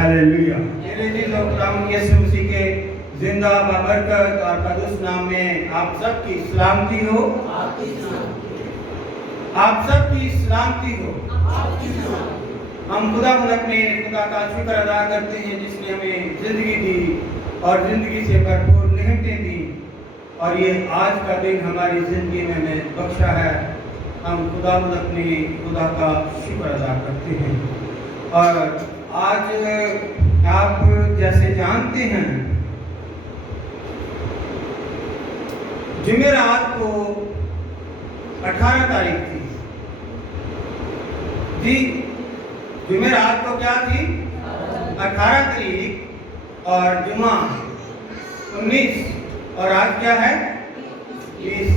Hallelujah. मेरे दिल और खुदावंद यीशु मसीह के जिंदा बरकत और कदूस नाम में आप सबकी सलामती हो। आप सबकी सलामती हो। हम खुदावंद अपने खुदा का शुक्र अदा करते हैं जिसने हमें जिंदगी दी और जिंदगी से भरपूर नेमतें दी और ये आज का दिन हमारी जिंदगी में हमें बख्शा है। हम खुदावंद अपने खुदा का शुक्र अदा करते हैं। और आज आप जैसे जानते हैं जुमेरात को 18 तारीख थी जी। जुमेरात को क्या थी? 18 तारीख और जुमा 19 और आज क्या है? 20।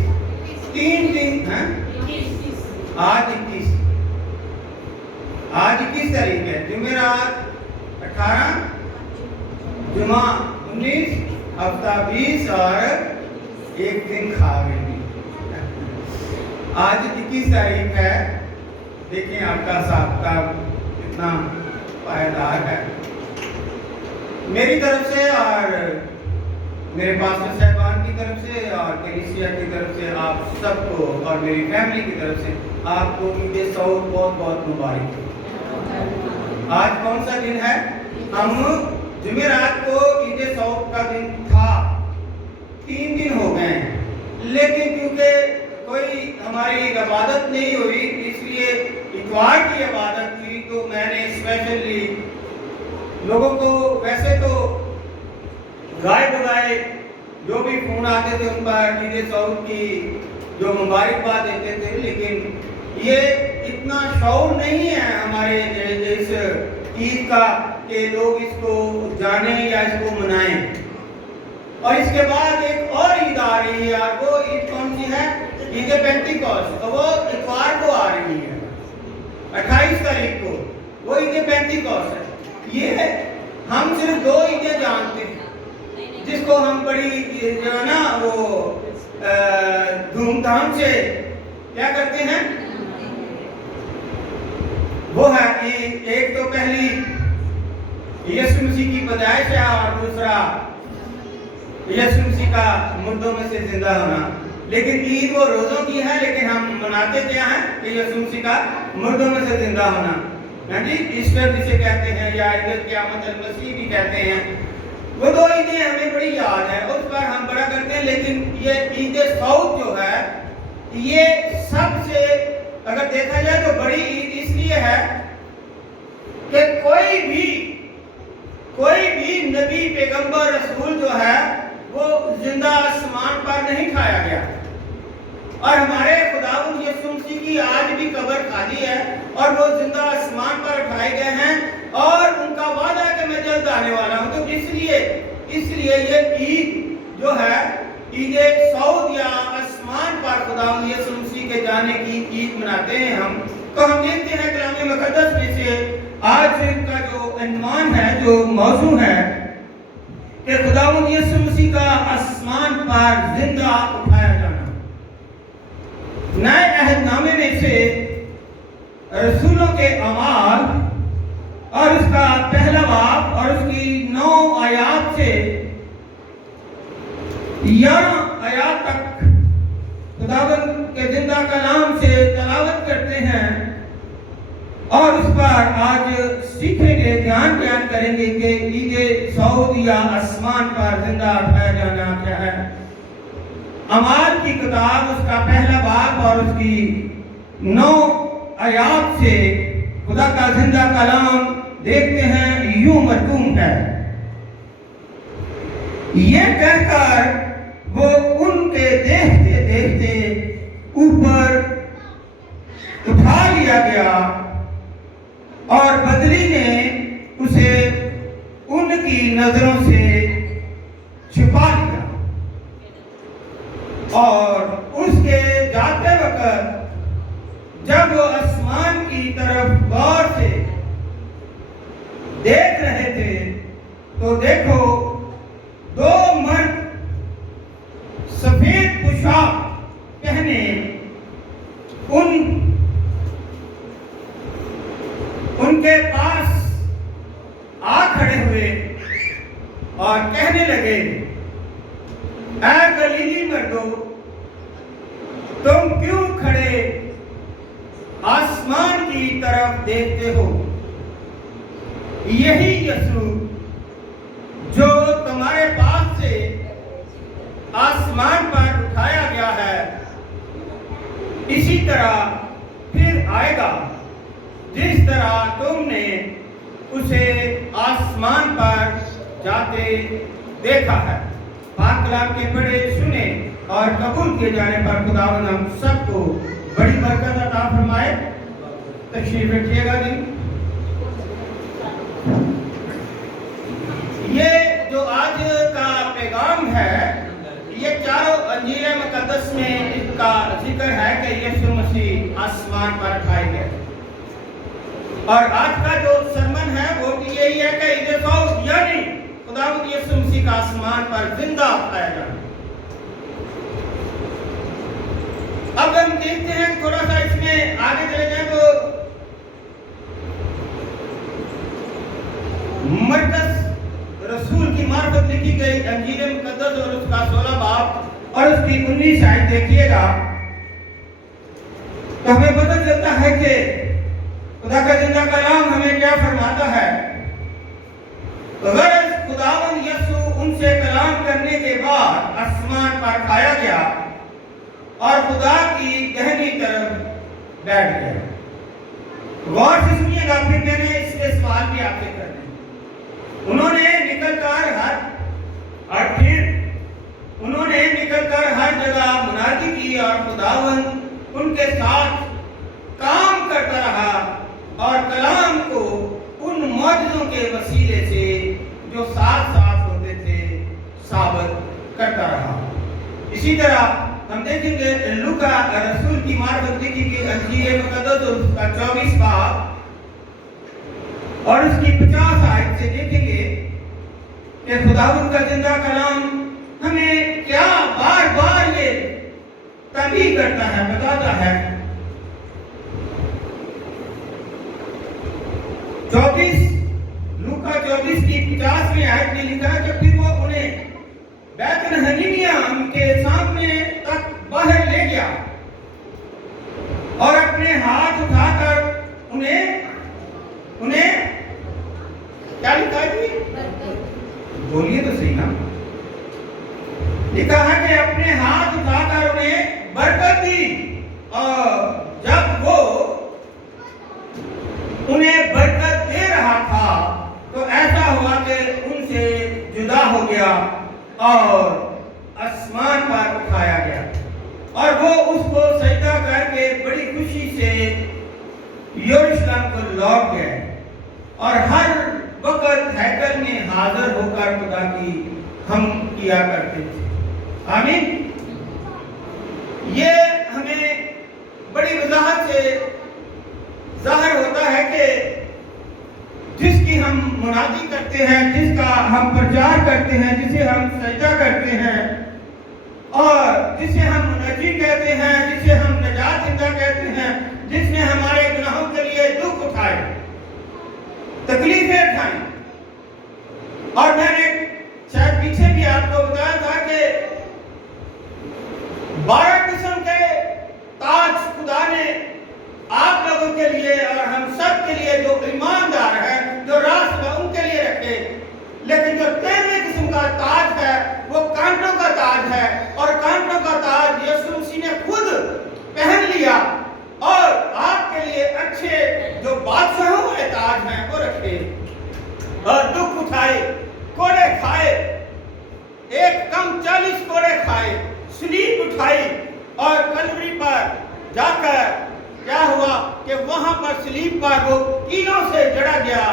3 दिन हैं। आज 21 तारीख है। जुमेरात 18, जुमा 19, हफ्ता 20 और एक दिन खा गई। आज 21 तारीख है। देखिए आपका हिसाब कितना पायदार है। मेरी तरफ से और मेरे पास्टर साहबान की तरफ से और कलीसिया की तरफ से आप सबको और मेरी फैमिली की तरफ से आपको ईद सऊद बहुत बहुत मुबारक हो। आज कौन सा दिन है? हम जुमेरात को ईद सऊद का दिन था। 3 दिन हो गए लेकिन क्योंकि कोई हमारी इबादत नहीं हुई इसलिए इतवार की इबादत थी तो मैंने स्पेशली लोगों को वैसे तो गाय बगाए जो भी फोन आते थे उन पर ईद सऊद की जो मुबारकबाद देते थे, लेकिन ये इतना शौर नहीं है हमारे इस ईद का कि लोग इसको जाने या इसको मनाएं। और इसके बाद एक और ईद आ रही है और वो ईद कौन सी है? ईद पेंटिकॉस्ट। तो वो इतवार को आ रही है 28 तारीख को, वो ईद पेंटिकॉस्ट है। ये हम सिर्फ 2 ईदें जानते हैं जिसको हम बड़ी जो है ना वो धूमधाम से क्या करते हैं। वो है एक तो पहली यीशु मसीह की पैदाइश है और दूसरा यीशु मसीह का मुर्दों में से जिंदा होना। लेकिन ईद वो रोजों की है लेकिन हम मनाते क्या हैं कि यीशु मसीह का मुर्दों में से जिंदा होना, जी ईस्टर जिसे कहते हैं या ईद क़यामत अल मसीह भी कहते हैं। वो 2 ईदें हमें बड़ी याद है, उस पर हम बड़ा करते हैं। लेकिन ये ईद सऊद जो है ये सबसे अगर देखा जाए तो बड़ी ईद इसलिए है कि कोई भी नबी पैगंबर रसूल जो है वो जिंदा आसमान पर नहीं खाया गया और हमारे खुदावंद यीशु मसीह की आज भी कब्र खाली है और वो जिंदा आसमान पर उठाए गए हैं और उनका वादा है कि मैं जल्द आने वाला हूं। तो इसलिए ये ईद जो है ईद सऊद या आसमान पर खुदावंद यीशु मसीह के जाने की ईद मनाते हैं हम। तो हम देखते हैं कलाम मुकद्दस में से आज का जो उन्वान है, जो मौजू है कि खुदावंद यीशु मसीह का आसमान पर जिंदा उठाया जाना। नए अहदनामे में से रसूलों के अमाल और उसका पहला बाब और उसकी 9 आयात से 11 आयात तक खुदावंद के जिंदा कलाम से तलावत करते हैं और उस पर आज सीखेंगे, ध्यान करेंगे कि ईद सऊद या आसमान पर जिंदा उठाया जाना क्या है। अमाल की किताब उसका पहला बाब और उसकी 9 आयात से खुदा का जिंदा कलाम देखते हैं यूं मरकूम है। ये कहकर वो उनके देखते देखते ऊपर उठा लिया गया और बदली ने उसे उनकी नजरों से छुपा लिया और उसके जाते वक्त जब वो आसमान की तरफ गौर से देख रहे थे तो देखो 2 मर्द सफेद पोशाक पहने उनके पास आ ہوئے اور کہنے لگے، اے گلیلی مردوں، تم کیوں کھڑے آسمان کی طرف دیکھتے ہو؟ یہی یسوع جو تمہارے پاس سے آسمان پر اٹھایا گیا ہے، اسی طرح پھر آئے گا جس طرح تم نے اسے آسمان پر جاتے دیکھا ہے۔ پاک کلام کے پڑھے، سنے اور قبول کیے جانے پر خداوند ہم سب کو بڑی برکت عطا فرمائے۔ تشریف رکھیے گا جی۔ یہ جو آج کا پیغام ہے، یہ چاروں انجیل مقدس میں اس کا ذکر ہے کہ یسوع مسیح آسمان پر اٹھائے گئے، اور آج کا جو سرمن ہے وہ بھی یہی ہے کہ یسوع یعنی خداوند یسوع مسیح کا آسمان پر زندہ اٹھایا جانا۔ اب ہم دیکھتے ہیں تھوڑا سا اس میں آگے چلے جائیں تو مرکز رسول کی معرفت لکھی گئی انجیل مقدس اور اس کا 16 باب اور اس کی 19 آیت دیکھیے گا تو ہمیں پتہ چلتا ہے کہ خدا کا زندہ کلام ہمیں کیا فرماتا ہے۔ غرض خداوند یسوع ان سے کلام کرنے کے بعد آسمان پر اٹھایا گیا اور خدا کی دہنی طرف بیٹھ گیا۔ غور سے سنیے گا، پھر میں نے اس کے سوال بھی آپ سے کرنے۔ انہوں نے نکل کر ہر جگہ منادی کی اور خداوند ان کے ساتھ کام کرتا رہا اور کلام کو ان معجزوں کے وسیلے سے جو ساتھ ہوتے تھے ثابت کرتا رہا۔ اسی طرح ہم دیکھیں گے لوکا رسول کی معرفت لکھی گئی انجیل مقدس اور اس کا 24 باب اور اس کی 50 آیت سے دیکھیں گے کہ خداوند کا زندہ کلام ہمیں کیا بار بار یہ تنبیہ کرتا ہے، بتاتا ہے۔ 24 لوکا 24 کی 50ویں آیت میں لکھا ہے کہ پھر وہ انہیں بیت لحم کے سامنے تک باہر لے گیا اور اپنے ہاتھ اٹھا کر انہیں کیا لکھا ہے؟ بولیے تو صحیح نا۔ لکھا ہے کہ اپنے ہاتھ اٹھا کر انہیں برکت دی، اور جب وہ انہیں برکت دے رہا تھا تو ایسا ہوا کہ ان سے جدا ہو گیا اور آسمان پر اٹھایا گیا، اور وہ اس کو سجدہ کر کے بڑی خوشی سے یروشلم کو لوٹ گئے اور ہر وقت ہیکل میں حاضر ہو کر خدا کی حمد کیا کرتے تھے۔ آمین۔ یہ ہمیں بڑی وضاحت سے ظاہر ہوتا ہے کہ جس کی ہم منادی کرتے ہیں، جس کا ہم پرچار کرتے ہیں، جسے ہم سجدہ کرتے ہیں اور جسے ہم منجی کہتے ہیں، جسے ہم نجات دہندہ کہتے ہیں، جس نے ہمارے گناہوں کے لیے دکھ اٹھائے، تکلیفیں اٹھائیں، اور میں نے شاید پیچھے بھی آپ کو بتایا تھا کہ 12 قسم کے تاج خدا نے آپ لوگوں کے لیے اور ہم سب کے لیے جو ایماندار ہیں، جو راست ہے، ان کے لیے رکھے، لیکن جو 13ویں قسم کا تاج ہے وہ کانٹوں کا تاج ہے، اور کانٹوں کا تاج یسوع مسیح نے خود پہن لیا اور آپ کے لیے اچھے جو بادشاہوں والے تاج ہیں وہ رکھے، اور دکھ اٹھائے، کوڑے کھائے، ایک کم 40 کوڑے کھائے، صلیب اٹھائی، اور کلوری پر جا کر کیا ہوا کہ وہاں پر صلیب پر وہ کینوں سے جڑا گیا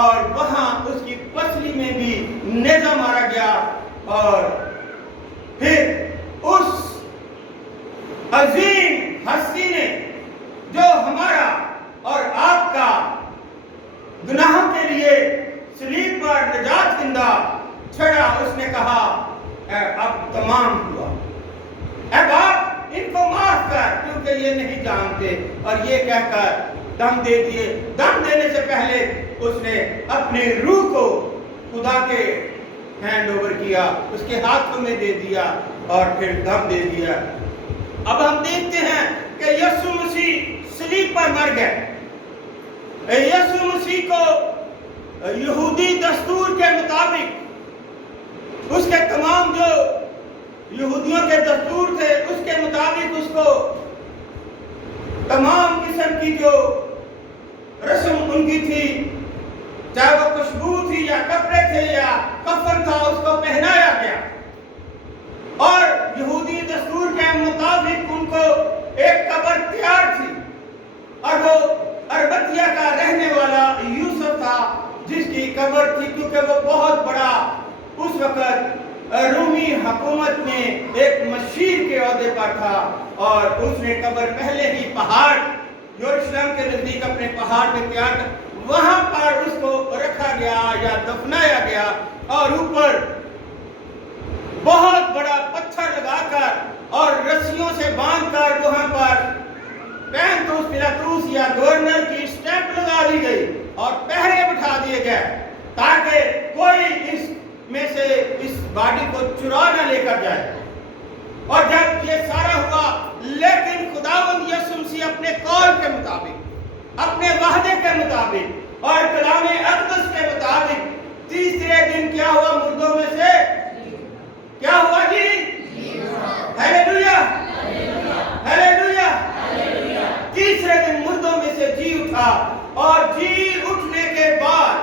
اور وہاں اس کی پسلی میں بھی نیزہ مارا گیا، اور پھر اس عظیم ہستی نے جو ہمارا اور آپ کا گناہوں کے لیے صلیب پر نجات دہندہ چھڑا، اس نے کہا اب تمام ہوا، اے باپ ان کو معاف کر کیونکہ یہ نہیں جانتے، اور یہ کہہ کر دم دے دیے۔ دم دینے سے پہلے اس نے اپنی روح کو खुदा के हैंड ओवर किया, उसके हाथों में दे दिया और फिर दम दे दिया। अब हम देखते हैं कि यीशु मसीह सलीब पर मर गए। यीशु मसीह को यहूदी दस्तूर के मुताबिक, उसके तमाम जो यहूदियों के दस्तूर थे उसके मुताबिक उसको तमाम किस्म की जो रस्म उनकी थी, चाहे वो खुशबू थी या कपड़े थे या कफन था, उसको पहनाया गया। और यहूदी दस्तूर के मुताबिक उनको एक कब्र तैयार थी और वो अरबतिया का रहने वाला यूसुफ था जिसकी कब्र थी, क्योंकि वो बहुत बड़ा उस वक्त रूमी हुकूमत में एक मशीर के ओहदे पर था और उसने कब्र पहले ही पहाड़ यरूशलेम के नजदीक अपने पहाड़ पे तैयार कर वहां पर उसको रखा गया या दफनाया गया और ऊपर बहुत बड़ा पत्थर लगाकर और रस्सियों से बांधकर वहां पर पैंतुस पिलातुस या गवर्नर की स्टैंप लगा दी गई और पहरे बिठा दिए गए ताकि कोई इस में से इस बॉडी को चुरा न लेकर जाए। और जब ये सारा हुआ, लेकिन खुदावंद यीशु मसीह अपने कौल के मुताबिक, अपने वादे के मुताबिक और कलामे अक़दस के मुताबिक तीसरे दिन क्या हुआ? मुर्दों में से क्या हुआ जी? Hallelujah, hallelujah. तीसरे दिन मुर्दों में से जी उठा और जी उठने के बाद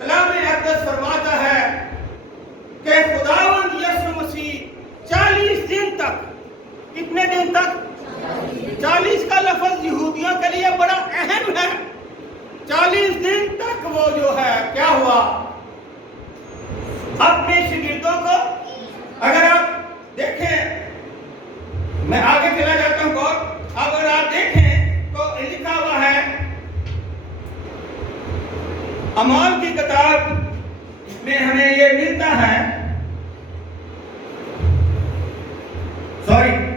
कलामे अक़दस फरमाता है कि खुदावंद यीशु मसीह 40 दिन तक, कितने दिन तक? 40 का लफ्ज यहूदियों के लिए बड़ा अहम है। 40 दिन तक वो जो है क्या हुआ? अपने शागिर्दों को, अगर आप देखें, मैं आगे चला जाता हूं बहुत, अगर आप देखें तो लिखा हुआ है अमाल की किताब में हमें ये मिलता है,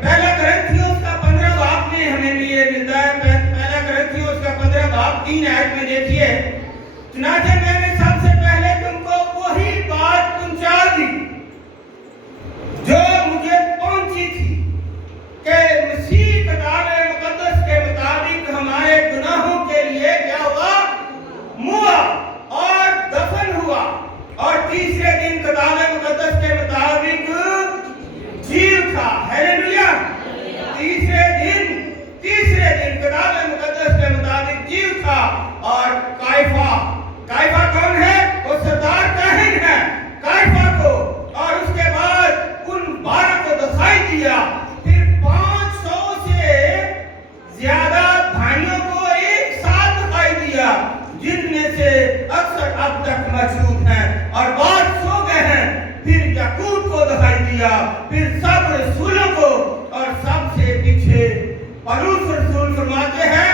पहला कुरिन्थियों का 15 बाब में हमें भी ये मिलता है। पहला कुरिन्थियों का 15 बाब 3 आयत में देखिए, चुनांचे मैंने सबसे पहले तुमको वही बात पहुंचा दी जो मुझे पहुंची थी कि मसीह किताब मुकद्दस के मुताबिक हमारे गुनाहों के लिए क्या हुआ? मुआ और दफन हुआ और तीसरे दिन किताब मुकद्दस के मुताबिक जी उठा। हालेलुया। तीसरे दिन किताब मुकद्दस के मुताबिक जी उठा। और काइफा कौन है? वो सरदार काहिन है। काइफा को और उसके बाद उन 12 को दिखाई दिया, फिर 500 से ज्यादा भाइयों को एक साथ दिखाई दिया, जिनमें से अक्सर अब तक मौजूद हैं और बाद सो गए हैं। फिर याकूब को दिखाई दिया, फिर सब रसूलों को, और सबसे पीछे पौलुस रसूल फरमाते हैं,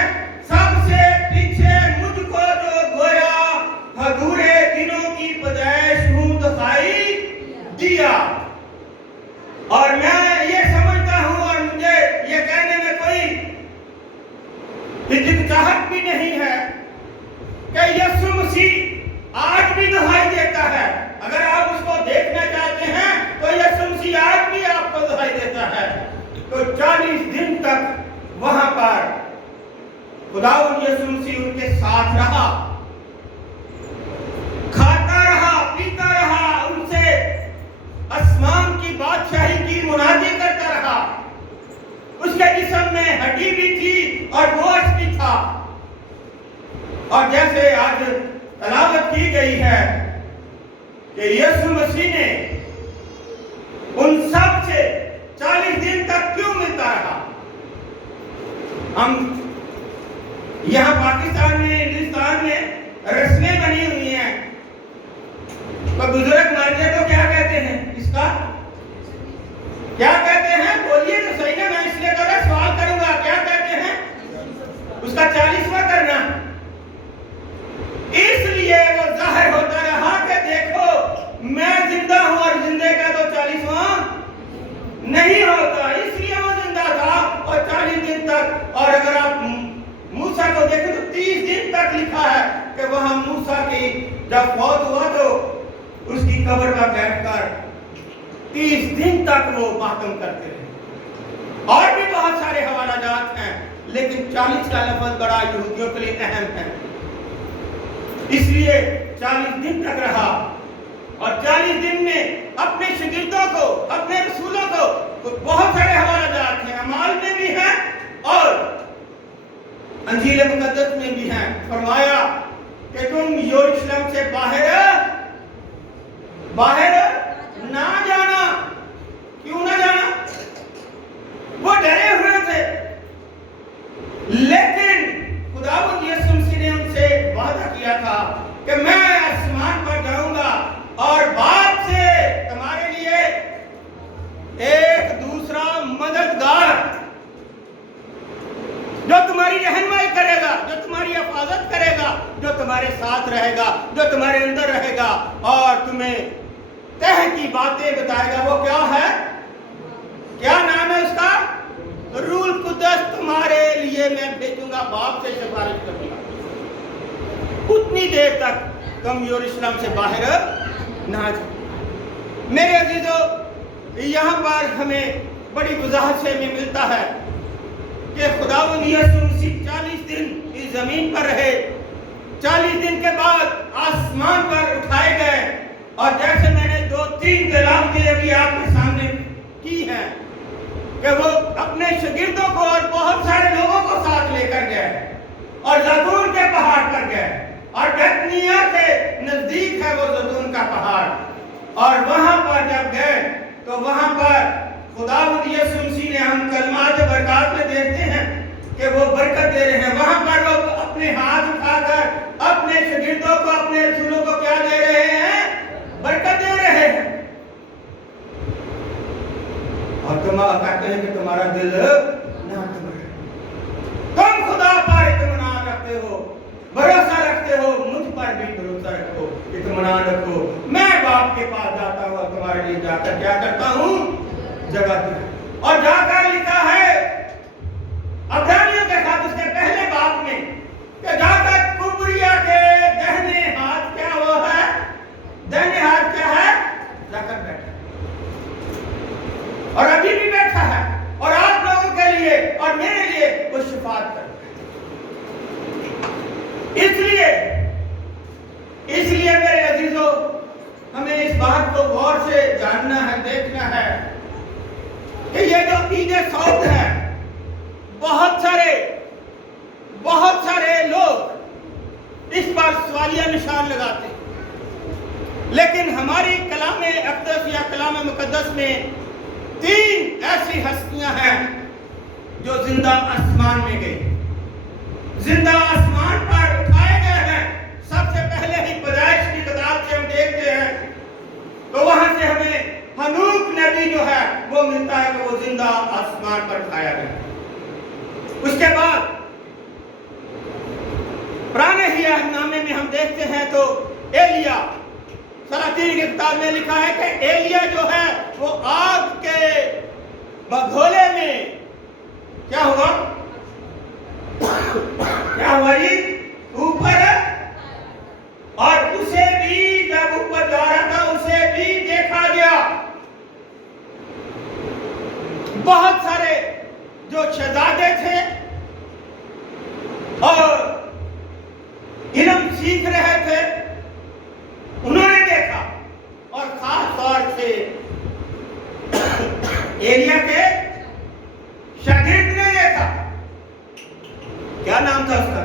सबसे पीछे मुझको जो गोया अधूरे दिनों की पैदाइश हूं दिखाई दिया। और मैं ये समझता हूं और मुझे ये कहने में कोई हिचकिचाहट भी नहीं है कि यीशु मसीह आज भी दिखाई देता है। अगर आप उसको देखना चाहते हैं तो यीशु मसीह आज भी आपको दिखाई देता है। तो 40 दिन तक वहां पर खुदावंद यीशु मसीह उनके साथ रहा, खाता रहा, पीता रहा, उनसे आसमान की बादशाही की मुनादी करता रहा। उसके जिस्म में हड्डी भी थी और गोश्त भी था। और जैसे आज तलावत की गई है कि यीशु मसीह ने उन सब से 40 दिन तक क्यों मिलता रहा? हम यहाँ पाकिस्तान में, हिंदुस्तान में रस्में बनी हुई हैं। तो बुजुर्ग मर जाए तो क्या कहते हैं? इसका क्या कहते हैं? बोलिए तो सही ना, मैं इसलिए सवाल करूंगा, क्या कहते हैं? उसका 40वां करना। इसलिए वो जाहिर होता रहा कि देखो मैं जिंदा हूं और जिंदे का तो 40वां नहीं होता। इसलिए वो जिंदा था और 40 दिन तक। और अगर आप मूसा को देखें तो 30 दिन तक लिखा है कि वहां मूसा की जब मौत हुआ तो कब्र पर बैठकर 30 दिन तक वो मातम करते रहे। और भी बहुत सारे हवाला जात हैं, लेकिन 40 का लफ्ज बड़ा यहूदियों के लिए अहम है, इसलिए 40 दिन तक रहा। और 40 दिन में अपने शागिर्दों को, अपने रसूलों को बहुत सारे हवाला जात हैं, अमाल में भी हैं और अंजील मुकद्दस में भी हैं, फरमाया कि तुम यरूशलेम से बाहर ना जाना। क्यों ना जाना? वो डरे हुए थे, लेकिन खुदावंद यीशु मसीह ने उनसे वादा किया था कि मैं आसमान पर जाऊंगा और बाप से तुम्हारे लिए एक दूसरा मददगार जो तुम्हारी रहनुमाई करेगा, जो तुम्हारी हिफाजत करेगा, जो तुम्हारे साथ रहेगा, जो तुम्हारे अंदर रहेगा और तुम्हें तह की बातें बताएगा। वो क्या है? क्या नाम है उसका? रूह कुद्दस तुम्हारे लिए मैं भेजूंगा, बाप से सिफारिश करूंगा। उतनी देर तक तुम यरूशलेम से बाहर ना जाओ। मेरे अजीजों, यहाँ पर हमें बड़ी वजाहत से हमें मिलता है कि खुदावंद यीशु मसीह 40 दिन इस जमीन पर रहे, 40 दिन के बाद आसमान पर उठाए गए। और जैसे मैंने 2-3 दलालें अभी आपके सामने की हैं कि वो अपने शागिर्दों को और बहुत सारे लोगों को साथ लेकर गए और ज़ैतून के पहाड़ पर गए, और बेतनिया के नजदीक है वो ज़ैतून का पहाड़। और वहां पर जब गए तो वहां पर खुदावंद यीशु मसीह ने, हम कलमात बरकत में देखते हैं कि वो बरकत दे रहे हैं। वहां पर वो अपने हाथ उठाकर अपने शागिर्दों को, अपने रसूलों को क्या दे रहे हैं? बरकत दे रहे हैं। और तुम कहते हैं कि तुम्हारा दिल ना तुम्हारे, तुम खुदा पर इत्मीनान रखते हो, भरोसा रखते हो, मुझ पर भी भरोसा रखो, इत्मीनान रखो। मैं बाप के पास जाता हूँ, तुम्हारे लिए जाकर क्या करता हूँ? जगह। और जाकर लिखा है अब्रानियों के साथ उसके पहले बाप में कि जाकर कुबरिया के दाहिने हाथ क्या वो है? दाहिने हाथ क्या है? जाकर बैठा, और अभी भी बैठा है, और आप लोगों के लिए और मेरे लिए वो शिफात करता है। इसलिए मेरे अजीजों, हमें इस बात को गौर से जानना है, देखना है कि ये जो ईद सौद है, बहुत सारे लोग इस पर सवालिया निशान लगाते हैं, लेकिन हमारी कलाम अक़दस या कलाम मुक़द्दस में 3 ऐसी हस्तियां हैं जो जिंदा आसमान में गई, जिंदा आसमान पर उठाए गए हैं। सबसे पहले ही पैदाइश की किताब से हम देखते हैं तो वहां से हमें हनूक नबी जो है वो मिलता है कि वो जिंदा आसमान पर उठाया गया। उसके बाद पुराने हियानामे में हम देखते हैं तो एलिया, सलातीन की किताब में लिखा है कि एलिया जो है वो आग के बगोले में क्या हुआ? क्या हुआ जी? ऊपर, और उसे भी जब ऊपर जा रहा था उसे भी देखा गया। बहुत सारे जो शहजादे थे और इल्म सीख रहे थे, उन्होंने देखा, और खास तौर से एलिया के शागिर्द ने देखा। क्या नाम था उसका?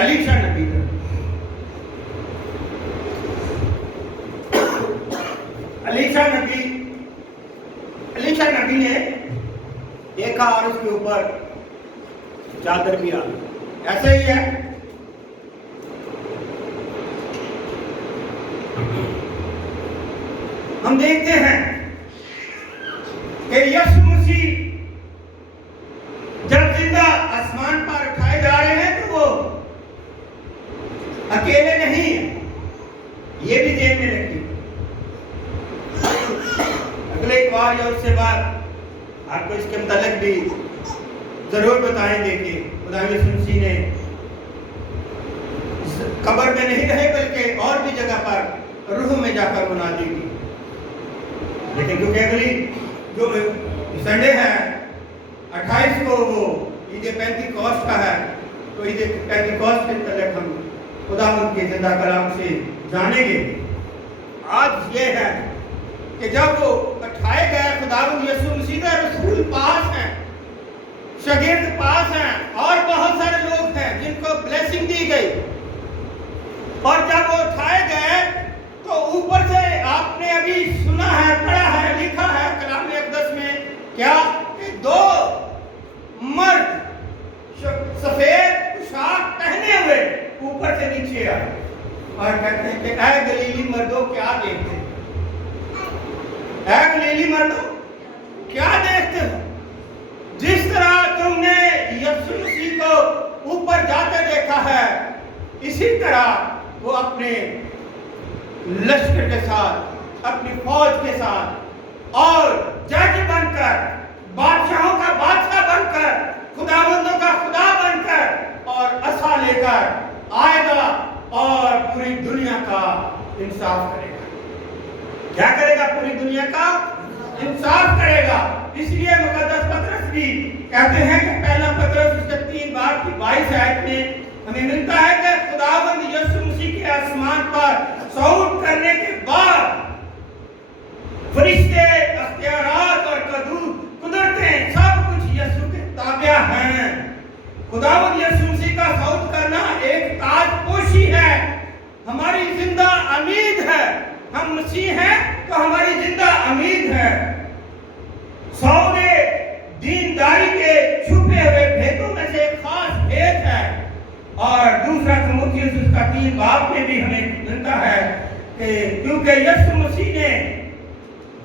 अलीशा नबी। अलीशा नबी ने देखा और उसके ऊपर चादर भी आ गई। ऐसा ही है, हम देखते हैं कि यीशु मसीह जब जिंदा आसमान पर उठाए जा रहे हैं तो वो अकेले नहीं है, ये भी जेब में रखिए। अगले एक बार या उससे बाद आपको इसके मुतालिक भी जरूर बताएंगे कि खुदा यीशु मसीह ने قبر میں نہیں رہے بلکہ اور بھی جگہ پر روح میں جا کر منادی کی. لیکن کیونکہ اگلی جو سنڈے ہے 28 کو وہ عید پینتیکوسٹ کا ہے، تو عید پینتیکوسٹ کے متعلق ہم خداوند کے زندہ کلام سے جانیں گے. آج یہ ہے کہ جب وہ اٹھائے گئے خداوند یسوع مسیح کا رسول پاس ہیں، شاگرد پاس ہیں، اور بہت سارے لوگ ہیں جن کو بلیسنگ دی گئی، اور جب وہ اٹھائے گئے تو اوپر سے آپ نے ابھی سنا ہے، پڑھا ہے، لکھا ہے کلام اقدس میں کیا کہ 2 مرد سفید پوشاک پہنے ہوئے اوپر سے نیچے آئے اور کہتے ہیں کہ اے گلیلی مردوں کیا دیکھتے ہو، اے گلیلی مردوں کیا دیکھتے ہو. جس طرح تم نے یسوع مسیح کو اوپر جاتے دیکھا ہے، اسی طرح وہ اپنے لشکر کے ساتھ، اپنی فوج کے ساتھ، اور جج بن کر، بادشاہوں کا بادشاہ بن کر، خداوندوں کا خدا بن کر، اور عصا لے کر آئے گا اور پوری دنیا کا انصاف کرے گا. کیا کرے گا؟ پوری دنیا کا انصاف کرے گا. اس لیے مقدس پطرس بھی کہتے ہیں کہ پہلا پطرس اس کے 3 باب کی 22 آیت میں ہمیں ملتا ہے کہ خداوند یسوع مسیح کے آسمان پر صعود کرنے کے بعد فرشتے، اختیارات اور قدرتیں سب کچھ یسوع کے تابع ہیں. خداوند یسوع مسیح کا صعود کرنا ایک تاج پوشی ہے، ہماری زندہ امید ہے. ہم مسیح ہیں تو ہماری زندہ امید ہے. صعود دینداری کے چھپے ہوئے بھیدوں میں سے ایک خاص بھید ہے. اور دوسرا تیموتھیوس اس کا 3 باب میں بھی ہمیں ملتا ہے کہ کیونکہ یسوع مسیح نے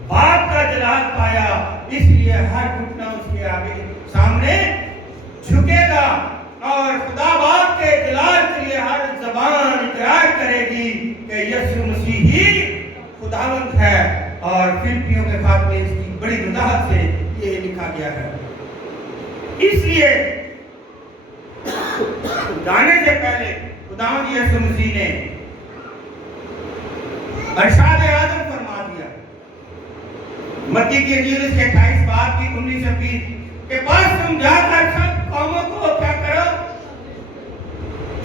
باپ کا جلال پایا، اس لیے ہر گھٹنا اس کے آگے سامنے جھکے گا، اور خدا باپ کے جلال کے لیے ہر زبان اقرار کرے گی کہ یسوع مسیح ہی خداوند ہے. اور فلپیوں کے خط میں اس کی بڑی وضاحت سے یہ لکھا گیا ہے. اس لیے جانے سے پہلے خداوند یسوع مسیح نے ارشاد اعظم فرما دیا متی کی انجیل اس کے 28 باب کی 19 سے 20 کہ بس تم جا کر سب قوموں کو کیا کرو؟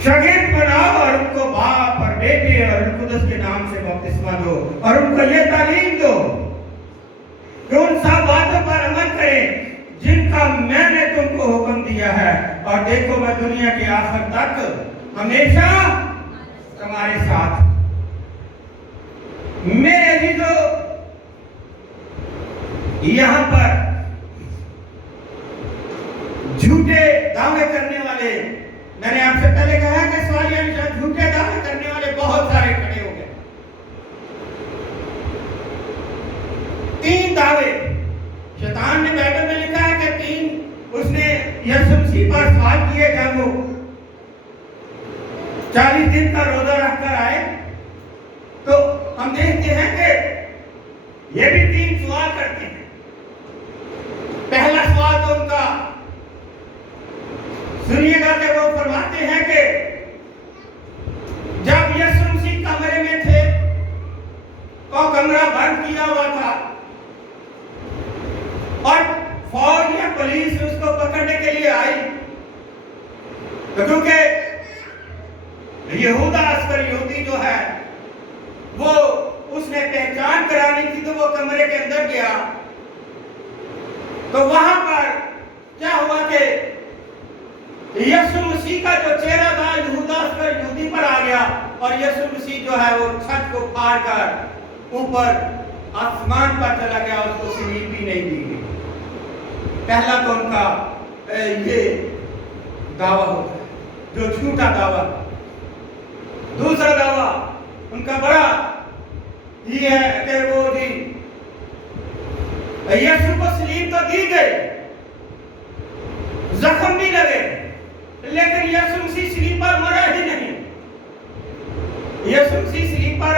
شاگرد بناؤ، اور ان کو باپ اور بیٹے اور روح القدس کے نام سے بپتسمہ دو، اور ان کو یہ تعلیم دو کہ ان سب باتوں پر عمل کریں جن کا میں نے تم کو حکم دیا ہے، اور دیکھو میں دنیا کے آخر تک ہمیشہ تمہارے ساتھ. میرے عزیزو، یہاں پر جھوٹے دعوے کرنے والے، میں نے آپ سے پہلے کہا کہ سوالیہ نشان جھوٹے دعوے کرنے والے بہت سارے کھڑے ہو گئے. 3 دعوے شیطان نے بائبل میں لکھا ہے کہ 3 اس نے یسوع مسیح پر سوال کیے جب وہ 40 دن کا روزہ رکھ کر آئے. تو ہم دیکھتے ہیں کہ یہ بھی 3 سوال کرتے ہیں. پہلا سوال تو ان کا سنیے گا کہ وہ فرماتے ہیں کہ جب یسوع مسیح کمرے میں تھے تو کمرہ بند کیا ہوا تھا، اور فوج یا پولیس اس کو پکڑنے کے لیے آئی، کیونکہ یہودا عسکر یہودی جو ہے وہ اس نے پہچان کرانی تھی، تو وہ کمرے کے اندر گیا. تو وہاں پر کیا ہوا کہ یسوع مسیح کا جو چہرہ تھا یہودا عسکر یہودی پر آ گیا، اور یسوع مسیح جو ہے وہ چھت کو پھاڑ کر اوپر آسمان پر چلا گیا، اس کو سلیب بھی نہیں دی گئی. پہلا تو ان کا یہ دعویٰ ہوتا ہے جو جھوٹا دعویٰ. دوسرا دعویٰ ان کا بڑا یہ ہے کہ وہ یسوع کو سلیب تو دی گئی، زخم بھی لگے، لیکن یسوع مسیح سلیب پر مرا ہی نہیں. یسوع مسیح سلیب پر